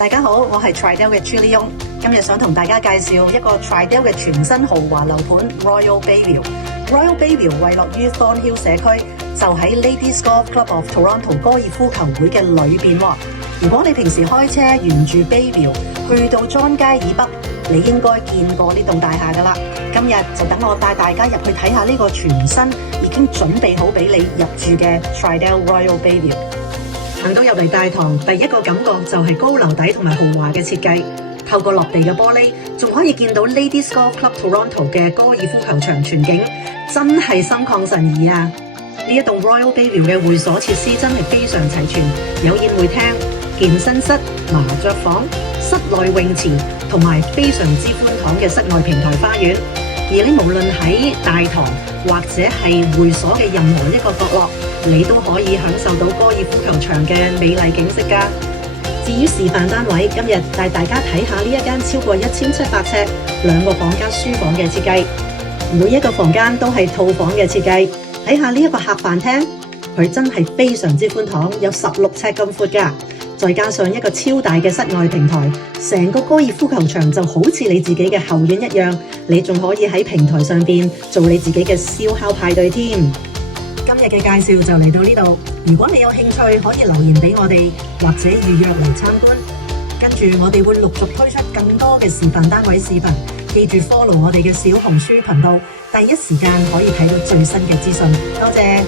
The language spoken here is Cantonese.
大家好，我係 Tridel 嘅 Julie Yung， 今日想同大家介紹一個 Tridel 嘅全新豪華樓盤 Royal Bayview。Royal Bayview 位落於 Thornhill 社區，就喺 Ladies Golf Club of Toronto 高爾夫球會嘅裏邊喎。如果你平時開車沿住 Bayview去到莊街以北，你應該見過呢棟大廈㗎啦。今日就等我帶大家入去睇下呢個全新已經準備好俾你入住嘅 Tridel Royal Bayview。行到入嚟大堂，第一個感覺就係高樓底同埋豪華嘅設計。透過落地嘅玻璃，仲可以見到 Ladies Golf Club Toronto 嘅高爾夫球場全景，真係心曠神怡啊！呢一棟 Royal Bayview 嘅會所設施真係非常齊全，有宴會廳、健身室、麻雀房、室內泳池同埋非常之寬敞嘅室外平台花園。而你無論喺大堂或者係會所嘅任何一個角落，你都可以享受到高爾夫球場嘅美麗景色㗎。至於示範單位，今日帶大家睇下呢一間超過1700尺、2個房加書房嘅設計，每一個房間都係套房嘅設計。睇下呢一個客飯廳，佢真係非常之寬敞，有16尺咁闊㗎。再加上一個超大嘅室外平台，成個高爾夫球場就好似你自己嘅後院一樣，你仲可以喺平台上邊做你自己嘅燒烤派對添。今日嘅介紹就嚟到呢度，如果你有興趣可以留言俾我哋，或者預約嚟參觀。跟住我哋會陸續推出更多嘅示範單位視頻，記住 follow 我哋嘅小紅書頻道，第一時間可以睇到最新嘅資訊。多謝。